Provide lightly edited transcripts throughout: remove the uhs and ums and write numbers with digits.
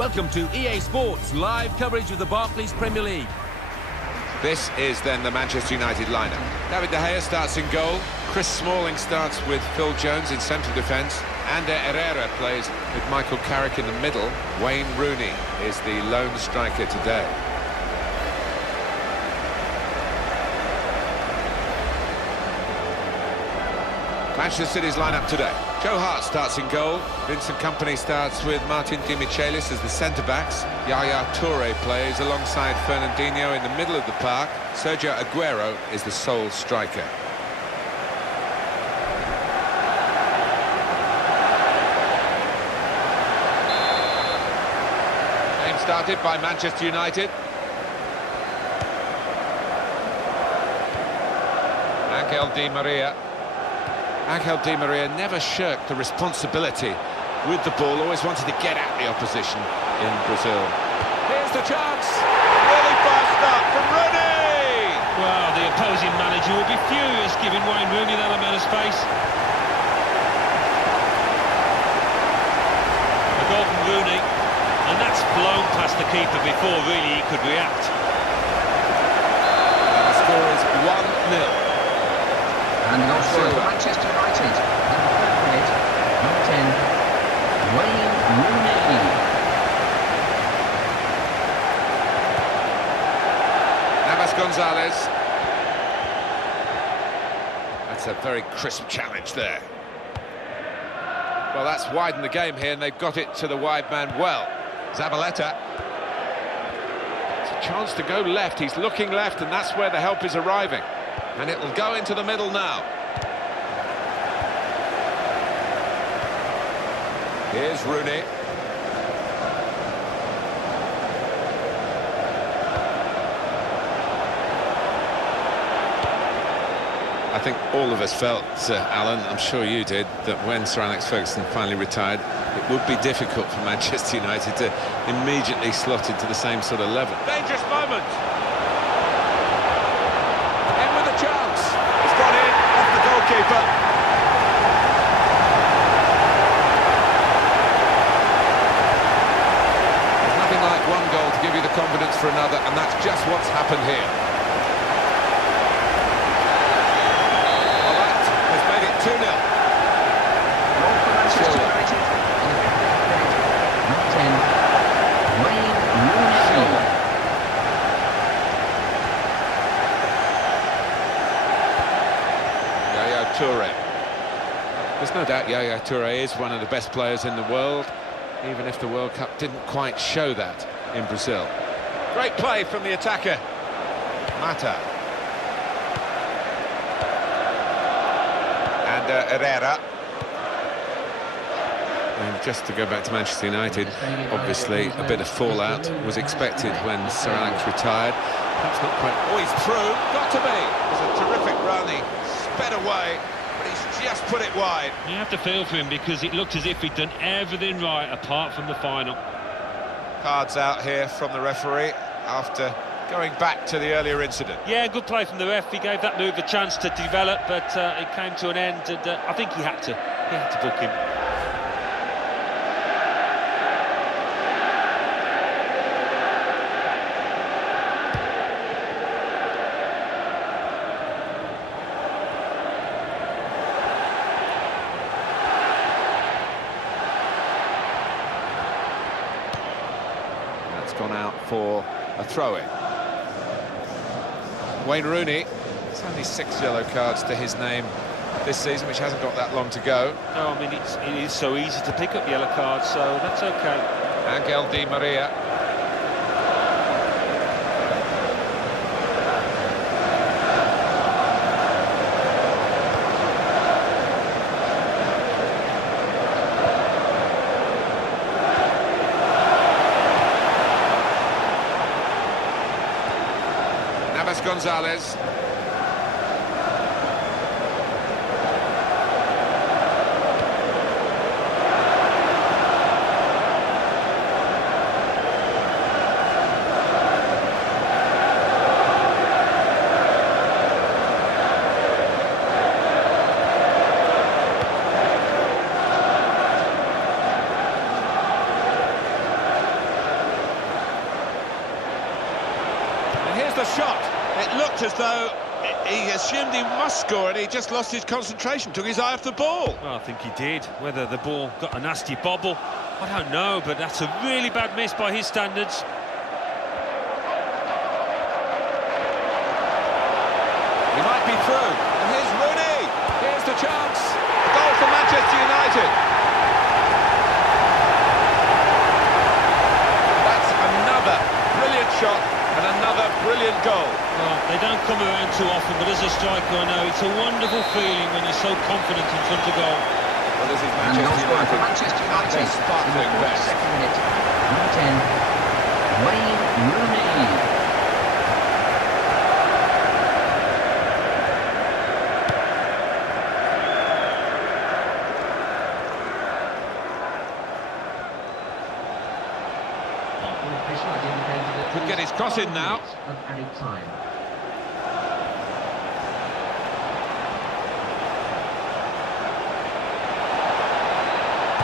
Welcome to EA Sports live coverage of the Barclays Premier League. This is then the Manchester United lineup. David De Gea starts in goal. Chris Smalling starts with Phil Jones in central defence. Ander Herrera plays with Michael Carrick in the middle. Wayne Rooney is the lone striker today. Manchester City's lineup today. Joe Hart starts in goal. Vincent Kompany starts with Martin Di Michelis as the centre-backs. Yaya Toure plays alongside Fernandinho in the middle of the park. Sergio Aguero is the sole striker. Game started by Manchester United. Angel Di Maria. Angel Di Maria never shirked the responsibility with the ball, always wanted to get at the opposition in Brazil. Here's the chance! Really fast start from Rooney! Well, the opposing manager will be furious giving Wayne Rooney that amount of space. A goal from Rooney, and that's blown past the keeper before really he could react. And the score is 1-0. And the goal scorer for Manchester United, number 10, Wayne Rooney. Navas Gonzalez. That's a very crisp challenge there. Well, that's widened the game here, and they've got it to the wide man well. Zabaleta. It's a chance to go left. He's looking left, and that's where the help is arriving. And it will go into the middle now. Here's Rooney. I think all of us felt, Alan, I'm sure you did, that when Sir Alex Ferguson finally retired, it would be difficult for Manchester United to immediately slot into the same sort of level. Dangerous moment. Chance. It's gone in off the goalkeeper. There's nothing like one goal to give you the confidence for another, and that's just what's happened here. Well, that has made it 2-0. Goal for Manchester United in the 50th minute, number 10, Wayne Rooney. Toure. There's no doubt Yaya Toure is one of the best players in the world, even if the World Cup didn't quite show that in Brazil. Great play from the attacker, Mata. And Herrera. And just to go back to Manchester United, obviously a bit of fallout was expected when Sir Alex retired. Perhaps not quite. Oh, he's through. Got to be. It was a terrific run. He sped away, but he's just put it wide. You have to feel for him because it looked as if he'd done everything right apart from the final. Cards out here from the referee after going back to the earlier incident. Yeah, good play from the ref. He gave that move a chance to develop, but it came to an end, and I think he had to book him. Gone out for a throw-in. Wayne Rooney, it's only 6 yellow cards to his name this season, which hasn't got that long to go. No, I mean, it is so easy to pick up yellow cards, so that's okay. Angel Di Maria. Navas Gonzalez. looked as though he assumed he must score and he just lost his concentration, took his eye off the ball. Well, I think he did. Whether the ball got a nasty bobble, I don't know, but that's a really bad miss by his standards. He might be through, and here's Rooney. Here's the chance. Goal for Manchester United. That's another brilliant shot and another brilliant goal. Well, they don't come around too often, but as a striker, I know it's a wonderful feeling when you're so confident in front of goal. Well, this is And goal Manchester scorer for United. Manchester United. They're sparkling In the best. 42nd minute. Number 10, Wayne Rooney. Could get his cross in now. Of added time.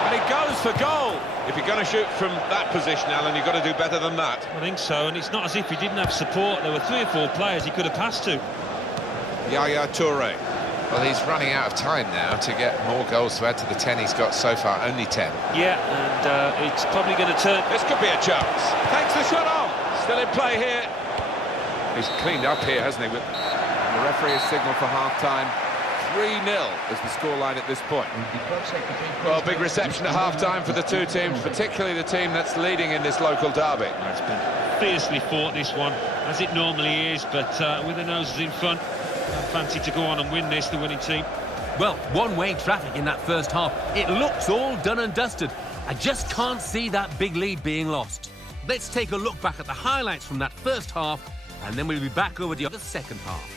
And he goes for goal. If you're going to shoot from that position, Alan, you've got to do better than that. I think so, and it's not as if he didn't have support. There were 3 or 4 players he could have passed to. Yaya Toure. Well, he's running out of time now to get more goals to add to the 10 he's got so far, only 10. Yeah, and it's probably going to turn. This could be a chance. Takes the shot on. Still in play here. He's cleaned up here, hasn't he? And the referee has signalled for half-time. 3-0 is the scoreline at this point. Well, big reception at half-time for the two teams, particularly the team that's leading in this local derby. It's been fiercely fought, this one, as it normally is, but with the noses in front, I fancy to go on and win this, the winning team. Well, one-way traffic in that first half. It looks all done and dusted. I just can't see that big lead being lost. Let's take a look back at the highlights from that first half, and then we'll be back over the second half.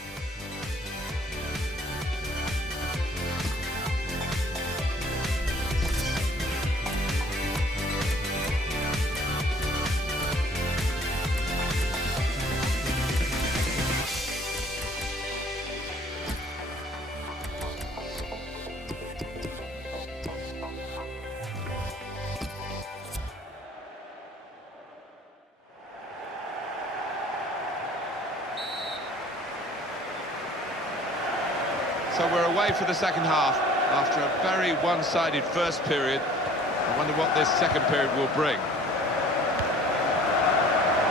So we're away for the second half after a very one-sided first period. I wonder what this second period will bring.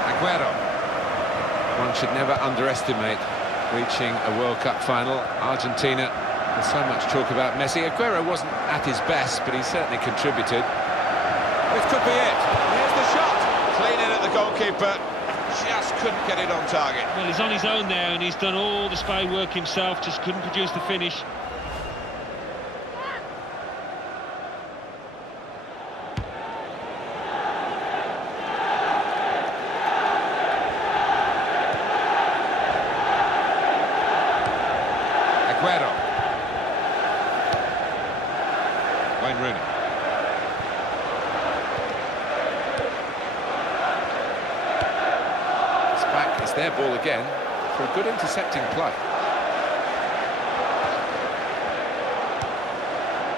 Aguero. One should never underestimate reaching a World Cup final. Argentina, there's so much talk about Messi. Aguero wasn't at his best, but he certainly contributed. This could be it. Here's the shot. Clean in at the goalkeeper. Just couldn't get it on target. Well, he's on his own there, and he's done all the spade work himself, just couldn't produce the finish. Aguero. Wayne Rooney. It's their ball again for a good intercepting play.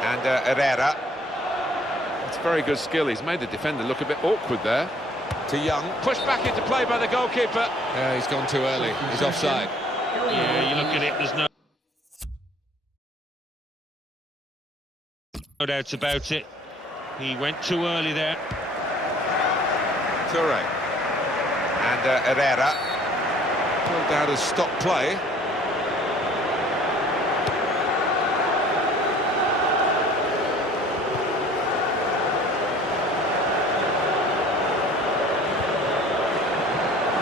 And Herrera. It's very good skill. He's made the defender look a bit awkward there. To Young. Pushed back into play by the goalkeeper. Yeah, he's gone too early. He's offside. Yeah, you look at it, there's no doubts about it. He went too early there. Toure. And Herrera. Pulled out as stop play.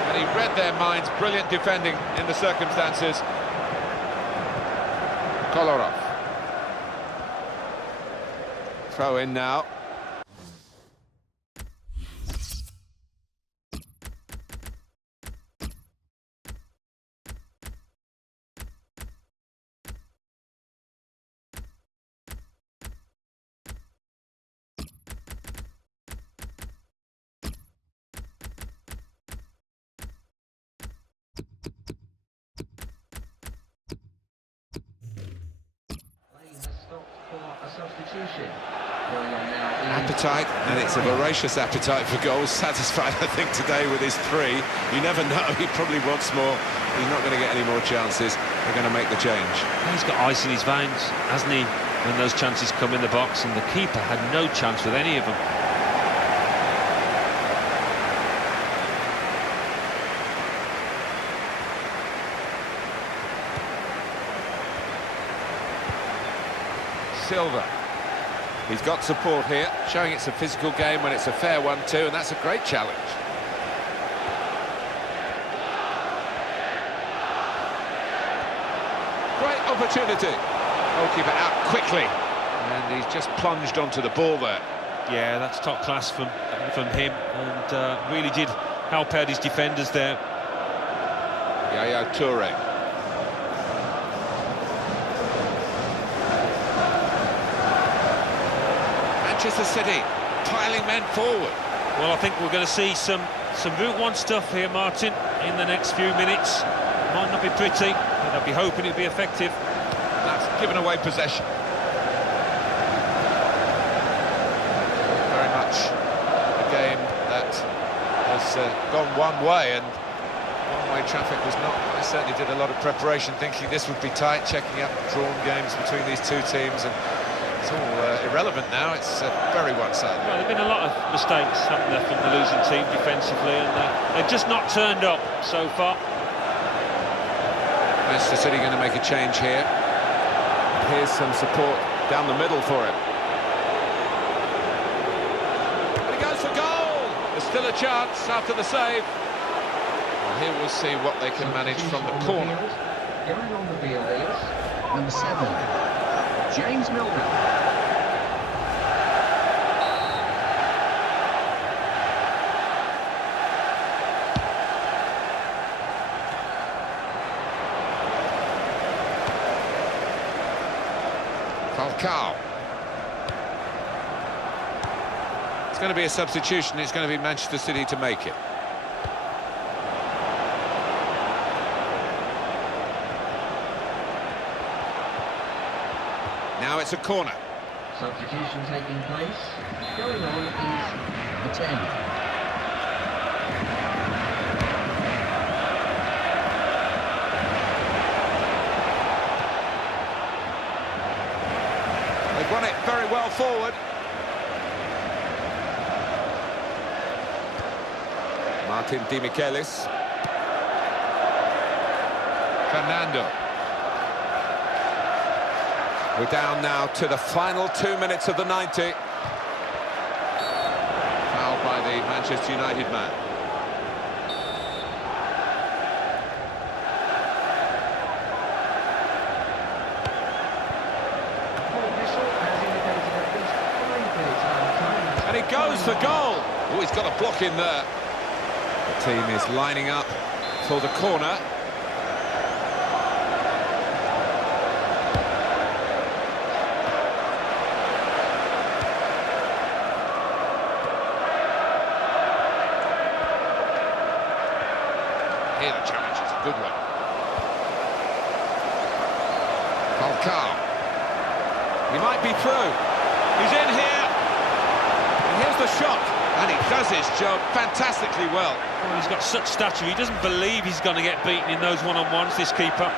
And he read their minds. Brilliant defending in the circumstances. Kolarov. Throw in now. Play has stopped for a substitution. Appetite, and it's a voracious appetite for goals. Satisfied, I think, today with his 3. You never know, he probably wants more. He's not going to get any more chances. They're going to make the change. He's got ice in his veins, hasn't he, when those chances come in the box, and the keeper had no chance with any of them. Silva. He's got support here, showing it's a physical game when it's a fair one too, and that's a great challenge. Great opportunity. Goalkeeper out quickly, and he's just plunged onto the ball there. Yeah, that's top class from him, and really did help out his defenders there. Yaya Toure. Manchester City piling men forward. Well, I think we're going to see some Route 1 stuff here, Martin, in the next few minutes. Might not be pretty, but I'll be hoping it'll be effective. That's given away possession. Very much a game that has gone one way, and one-way traffic was not. I certainly did a lot of preparation thinking this would be tight, checking out drawn games between these two teams, and it's all irrelevant now. It's very one-sided. Well, there have been a lot of mistakes, haven't there, from the losing team defensively, and they've just not turned up so far. Manchester City going to make a change here. Here's some support down the middle for him. And he goes for goal! There's still a chance after the save. Well, here we'll see what they can manage from the corner. Going on the field is number 7, James Milner. Falcao. It's going to be a substitution. It's going to be Manchester City to make it. Now it's a corner. Substitution taking place. Going on is the 10. They've run it very well forward. Martin Di Michelis. Fernando. We're down now to the final 2 minutes of the 90. Foul by the Manchester United man. And he goes for goal. Oh, he's got a block in there. The team is lining up for the corner. Here the challenge is a good one. Falcao. He might be through. He's in here. And here's the shot. And he does his job fantastically well. Well, he's got such stature, he doesn't believe he's going to get beaten in those one-on-ones, this keeper.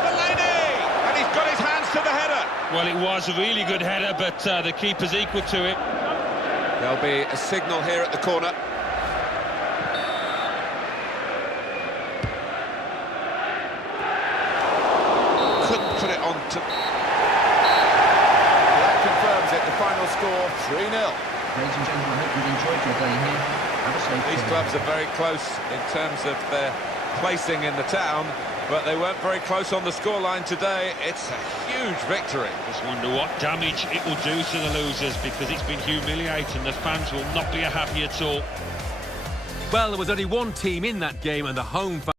Delaney! And he's got his hands to the header. Well, it was a really good header, but the keeper's equal to it. There'll be a signal here at the corner. Couldn't put it on to... That confirms it, the final score, 3-0. Ladies and gentlemen, I hope you've enjoyed your day here. Have a safe These day. clubs are very close in terms of their placing in the town, but they weren't very close on the scoreline today. It's a huge victory. Just wonder what damage it will do to the losers, because it's been humiliating. The fans will not be happy at all. Well, there was only one team in that game, and the home fans